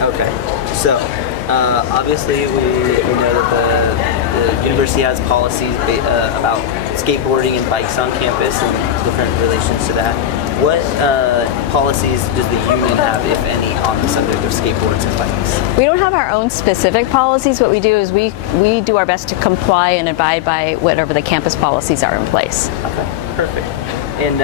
Okay, so obviously we know that the university has policies about skateboarding and bikes on campus and different relations to that. What policies does the union have, if any, on the subject of skateboards and bikes? We don't have our own specific policies. What we do is we do our best to comply and abide by whatever the campus policies are in place. Okay, perfect. And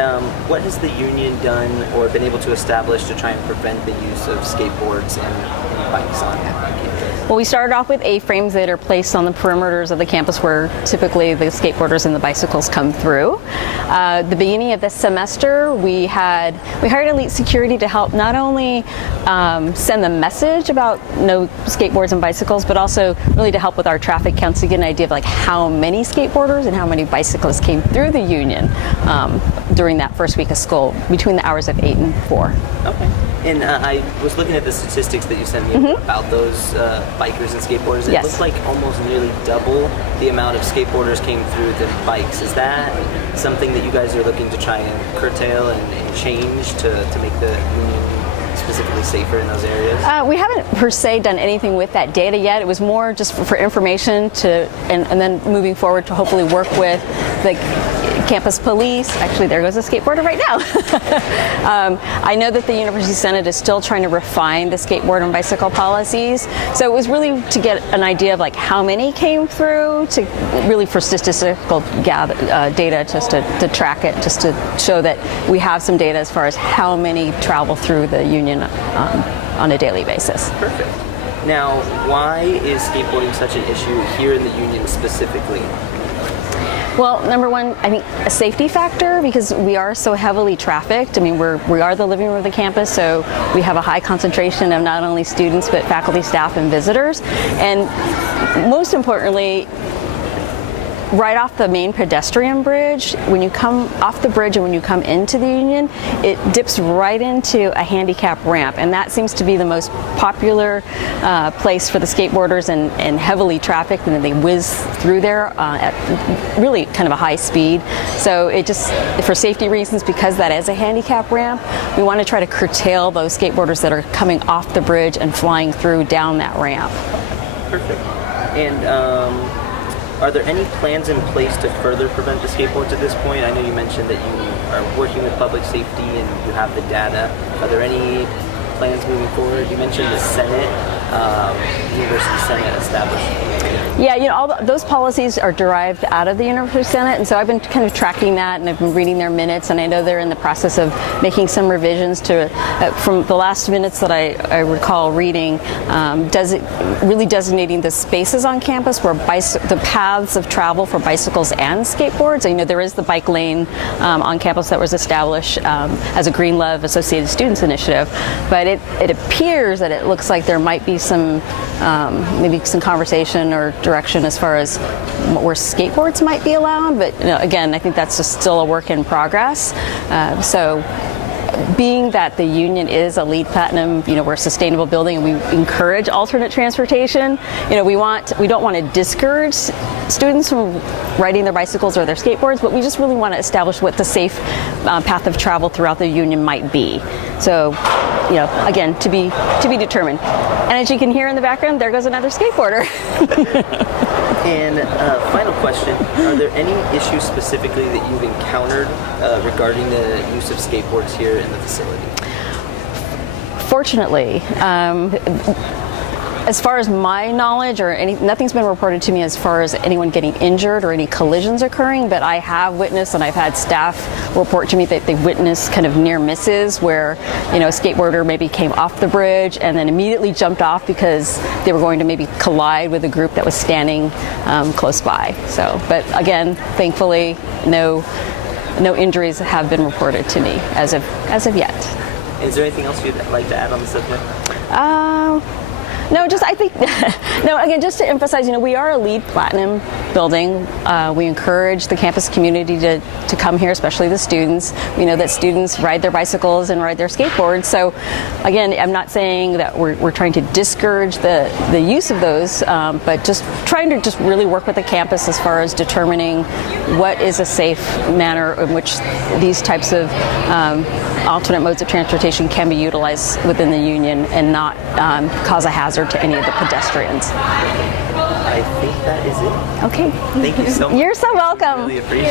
what has the union done or been able to establish to try and prevent the use of skateboards and bikes on campus? Well, we started off with A-frames that are placed on the perimeters of the campus where typically the skateboarders and the bicycles come through. The beginning of this semester, we hired elite security to help not only send the message about no skateboards and bicycles, but also really to help with our traffic counts to get an idea of like how many skateboarders and how many bicyclists came through the union during that first week of school between the hours of 8 and 4. Okay. And I was looking at the statistics that you sent me about those bikers and skateboarders. It looked like almost nearly double the amount of skateboarders came through than bikes. Is that something that you guys are looking to try and curtail and change to make the union specifically safer in those areas? We haven't per se done anything with that data yet. It was more just for information and then moving forward to hopefully work with the campus police. Actually, there goes a skateboarder right now. I know that the University Senate is still trying to refine the skateboard and bicycle policies. So it was really to get an idea of like how many came through, to really for statistical data, just to track it, just to show that we have some data as far as how many travel through the union on a daily basis. Perfect. Now, why is skateboarding such an issue here in the union specifically? Well, number one, I think a safety factor, because we are so heavily trafficked. I mean, we are the living room of the campus, so we have a high concentration of not only students, but faculty, staff, and visitors. And most importantly, right off the main pedestrian bridge, when you come off the bridge and when you come into the union, it dips right into a handicap ramp, and that seems to be the most popular place for the skateboarders and heavily trafficked, and then they whiz through there at really kind of a high speed. So it just, for safety reasons, because that is a handicap ramp, we want to try to curtail those skateboarders that are coming off the bridge and flying through down that ramp. Perfect. And are there any plans in place to further prevent the skateboards at this point? I know you mentioned that you are working with public safety and you have the data. Are there any plans moving forward? You mentioned the Senate, University Senate established. Yeah, you know, all those policies are derived out of the University Senate, and so I've been kind of tracking that, and I've been reading their minutes, and I know they're in the process of making some revisions to, from the last minutes that I recall reading, really designating the spaces on campus where the paths of travel for bicycles and skateboards. You know, there is the bike lane on campus that was established as a Green Love Associated Students initiative, but it appears that it looks like there might be some maybe some conversation or direction as far as where skateboards might be allowed, but you know, again, I think that's just still a work in progress. So being that the union is a LEED Platinum, you know, we're a sustainable building and we encourage alternate transportation, you know, we don't want to discourage students from riding their bicycles or their skateboards, but we just really want to establish what the safe path of travel throughout the union might be. So, you know, again, to be determined. And as you can hear in the background, there goes another skateboarder. And final question, are there any issues specifically that you've encountered regarding the use of skateboards here in the facility? Fortunately, as far as my knowledge, nothing's been reported to me as far as anyone getting injured or any collisions occurring, but I have witnessed, and I've had staff report to me that they witnessed kind of near misses where, you know, a skateboarder maybe came off the bridge and then immediately jumped off because they were going to maybe collide with a group that was standing close by. So, but again, thankfully, no injuries have been reported to me as of yet. Is there anything else you'd like to add on the subject? No, just I think, no, again, just to emphasize, we are a LEED Platinum building. We encourage the campus community to come here, especially the students. We know that students ride their bicycles and ride their skateboards. So again, I'm not saying that we're trying to discourage the use of those, but just trying to just really work with the campus as far as determining what is a safe manner in which these types of alternate modes of transportation can be utilized within the union and not cause a hazard to any of the pedestrians. I think that is it. Okay. Thank you so much. You're so welcome. Really appreciate it.